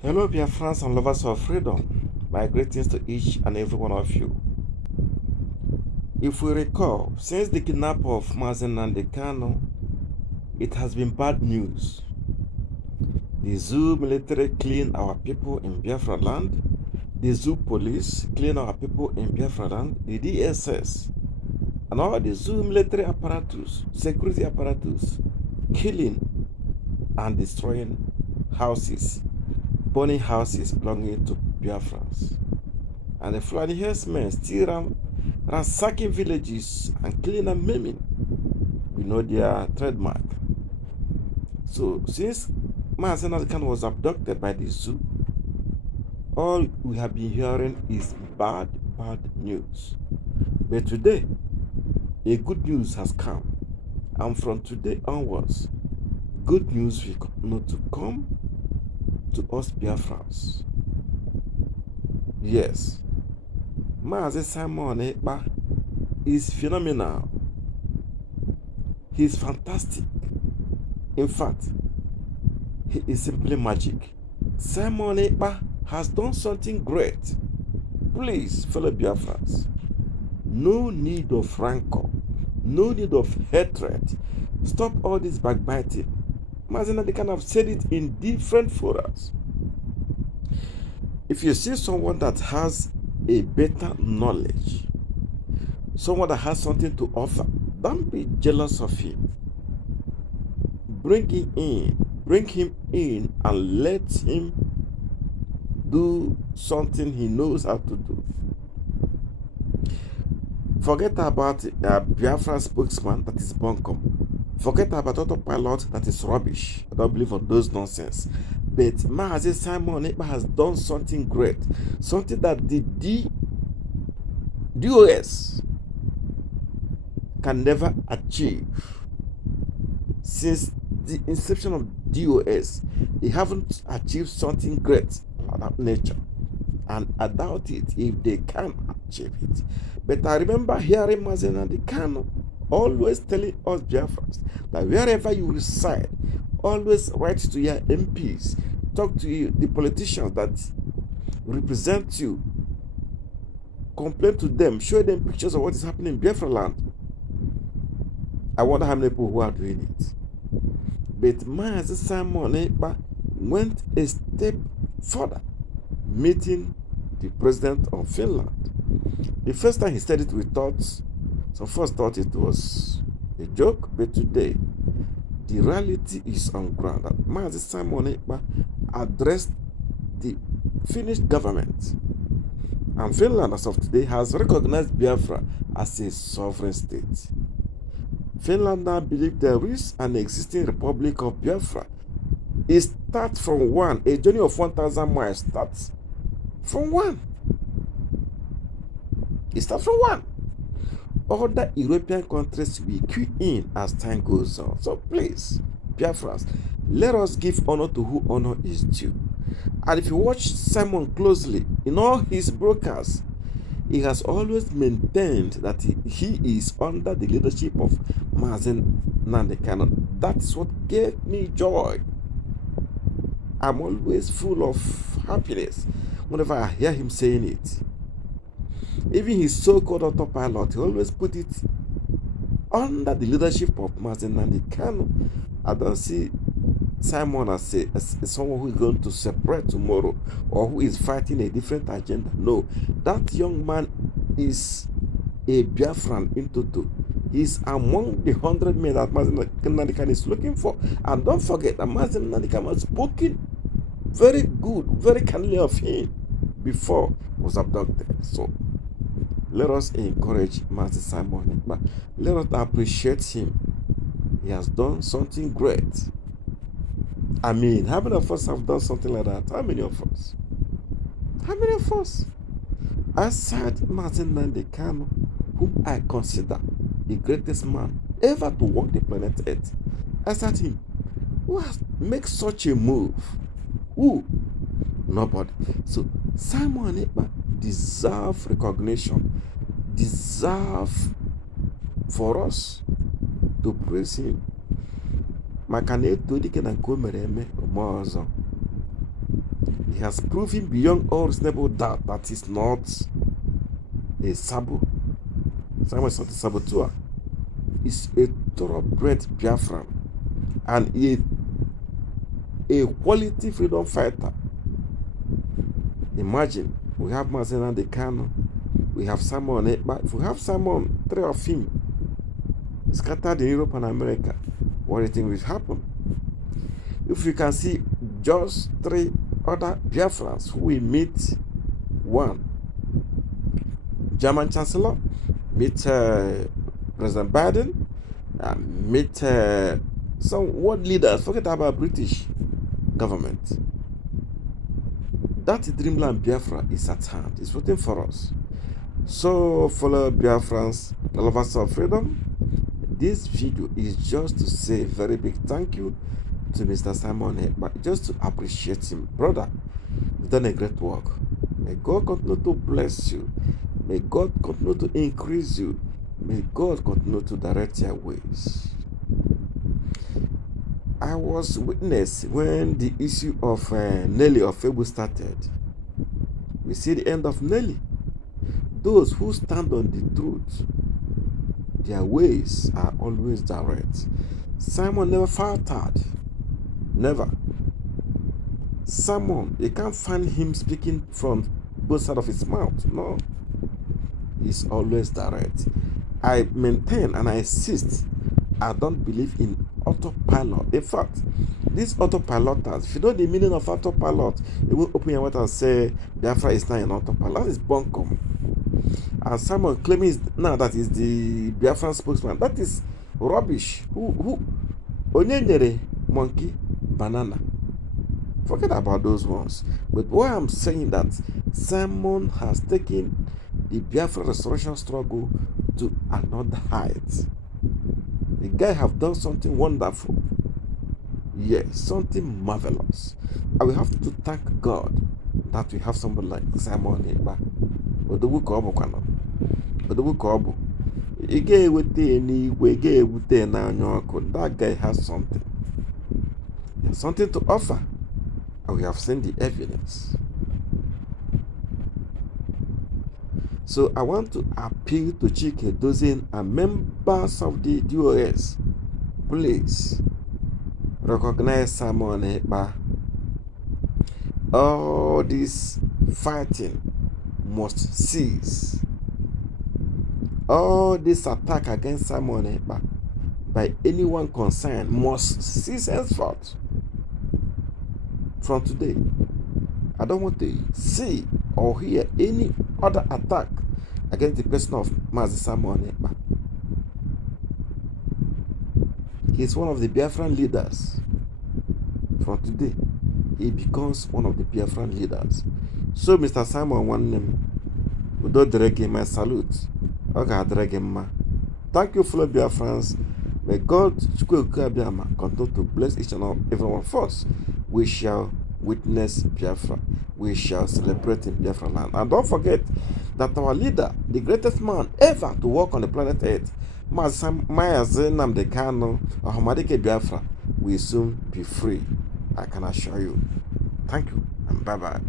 Hello, Biafrans and lovers of freedom. My greetings to each and every one of you. If we recall, since the kidnapping of Mazi Nnamdi Kanu, it has been bad news. The zoo military clean our people in Biafra land. The zoo police clean our people in Biafra land. The DSS and all the zoo military apparatus, security apparatus, killing and destroying houses, burning houses belonging to Biafrans. And the Fulani herdsmen still ransacking villages and killing and maiming. We know their trademark. So since Mazi Nnamdi Kanu was abducted by the zoo, all we have been hearing is bad news. But today, a good news has come. And from today onwards, good news will continue to come to us Biafrans. Yes, Mazi Simon Ekpa is phenomenal. He's fantastic. In fact, he is simply magic. Simon Ekpa has done something great. Please, fellow Biafrans, no need of rancor, no need of hatred. Stop all this backbiting. Mazi Nnamdi Kanu have said it in different forums. If you see someone that has a better knowledge, someone that has something to offer, don't be jealous of him. Bring him in and let him do something he knows how to do. Forget about Biafra spokesman, that is bunkum. Forget about autopilot, that is rubbish. I don't believe on those nonsense. But Mazi Simon Ekpa has done something great, something that the DOS can never achieve. Since the inception of DOS, they haven't achieved something great of that nature. And I doubt it if they can achieve it. But I remember hearing Mazi Nnamdi Kanu always telling us Biafrans that wherever you reside, always write to your MPs, talk to the politicians that represent you, complain to them, show them pictures of what is happening in Biafra land. I wonder how many people who are doing it. But Mazi Simon Ekpa went a step further, meeting the president of Finland. The first time he said it, we thought, some first thought it was a joke, but today, the reality is on ground that Mazi Simon Ekpa addressed the Finnish government. And Finland, as of today, has recognized Biafra as a sovereign state. Finland now believes there is an existing Republic of Biafra. It starts from one. A journey of 1,000 miles starts from one. It starts from one. Other European countries will queue in as time goes on. So please, Biafrans, let us give honor to who honor is due. And if you watch Simon closely, in all his broadcasts, he has always maintained that he is under the leadership of Mazi Nnamdi Kanu. That's what gave me joy. I'm always full of happiness whenever I hear him saying it. Even his so-called autopilot, he always put it under the leadership of Mazi Nnamdi Kanu. I don't see Simon as someone who is going to separate tomorrow or who is fighting a different agenda. No, that young man is a Biafran in toto. He's among the 100 men that Mazi Nnamdi Kanu is looking for. And don't forget that Mazi Nnamdi Kanu has spoken very good, very kindly of him before he was abducted. So let us encourage Mazi Simon Ekpa. Let us appreciate him. He has done something great. I mean, how many of us have done something like that? How many of us? How many of us? Aside Mazi Nnamdi Kanu, whom I consider the greatest man ever to walk the planet Earth, aside him, who has made such a move? Who? Nobody. So Simon Ekpa deserves recognition, deserves for us to praise him. Maka na eto dike na nke o mere eme ọzọ. He has proven beyond all reasonable doubt that he's not a sabo. Simon is not a saboteur. He's a thoroughbred Biafran and a quality freedom fighter. Imagine, we have Mazi Nnamdi Kanu, we have Simon Ekpa. If we have Simon, 3 of him scattered in Europe and America, what do you think will happen? If you can see just 3 other Biafrans who will meet one German Chancellor, meet President Biden, meet some world leaders, forget about British government. That dreamland Biafra is at hand. It's waiting for us. So, fellow Biafrans, lovers of freedom, this video is just to say a very big thank you to Mr. Simon Ekpa, just to appreciate him. Brother, you've done a great work. May God continue to bless you. May God continue to increase you. May God continue to direct your ways. I was witness when the issue of Nelly of Ebube started. We see the end of Nelly. Those who stand on the truth, their ways are always direct. Simon never faltered. Never. Simon, you can't find him speaking from both sides of his mouth. No. He's always direct. I maintain and I insist, I don't believe in autopilot. In fact, these autopiloters, if you know the meaning of autopilot, you will open your mouth and say Biafra is not an autopilot. That is bunkum. And Simon claiming now that is the Biafran spokesman. That is rubbish. Who Onyendere monkey banana. Forget about those ones. But why I'm saying that Simon has taken the Biafra restoration struggle to another height. The guy have done something wonderful. Yes, something marvelous. And we have to thank God that we have somebody like Simon Ekpa. Odowu ka obu kwano. Odowu ka obu. Ị ga-ewete n'igwe, ga-ewute n'anya ọkụ. That guy has something. He has something to offer. And we have seen the evidence. So I want to appeal to Chike Dozin and members of the DOS. Please recognize Simon Ekpa. All this fighting must cease. All this attack against Simon Ekpa by anyone concerned must cease henceforth. From today, I don't want to see or hear any other attack against the person of Mazi Simon Ekpa. He is one of the Biafran leaders. From today, he becomes one of the Biafran leaders. So, Mr. Simon, one name, Udo Derege, my salute. Okay, Derege ma. Thank you, fellow Biafrans. May God continue to bless each and every one of us. We shall witness Biafra. We shall celebrate in Biafra land. And don't forget that our leader, the greatest man ever to walk on the planet Earth, Mazi Nnamdi Kanu, Ahomadike Biafra, will soon be free. I can assure you. Thank you and bye-bye.